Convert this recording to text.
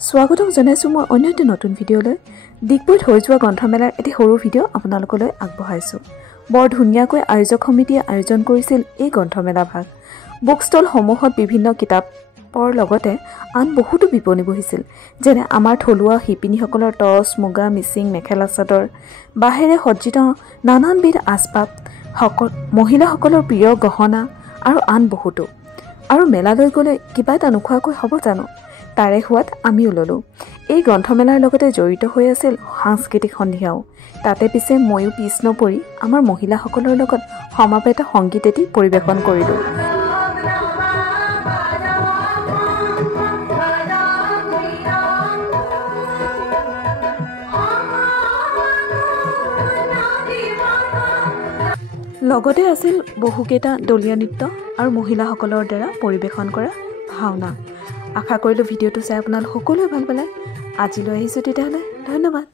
স্বাগতম জনাইছো মই অন্য এটা নতুন ভিডিঅ'লৈ দিগবৈত হৈ যোৱা গ্ৰন্থমেলাৰ এটি সৰু ভিডিঅ' আপোনালোকলৈ আগবঢ়াইছো। বৰ ধুনীয়াকৈ আয়োজক সমিতিয়ে আয়োজন কৰিছিল এই গ্ৰন্থমেলা ভাগ। বুক ষ্টল সমূহত বিভিন্ন কিতাপৰ লগতে আন বহুতো বিপণী বহিছিল, যেনে আমাৰ থলুৱা শিপিনীসকলৰ টচ, মুগা, মিচিং, মেখেলা চাদৰ, বাঁহেৰে সজ্জিত নানানবিধ আচবাব, মহিলাসকলৰ প্ৰিয় গহনা আৰু আন বহুতো। আৰু মেলালৈ গ'লে কিবা এটা নোখোৱাকৈ হ'ব জানো? তাৰে সোৱাদ আমিও ল'লোঁ। এই গ্ৰন্থমেলাৰ লগতে জড়িত হৈ আছিল সাংস্কৃতিক সন্ধিয়াও। তাতে পিছে ময়ো পিছ নপৰি আমাৰ মহিলাসকলৰ লগত সমাবেত সংগীত এটি পৰিৱেশন কৰিলোঁ। লগতে আছিল বহুকেইটা দলীয় নৃত্য আৰু মহিলাসকলৰ দ্বাৰা পৰিৱেশন কৰা ভাওনা। আশা কৰিলোঁ ভিডিঅ'টো চাই আপোনালোক সকলোৱে ভাল পালে। আজিলৈ আহিছোঁ তেতিয়াহ'লে, ধন্যবাদ।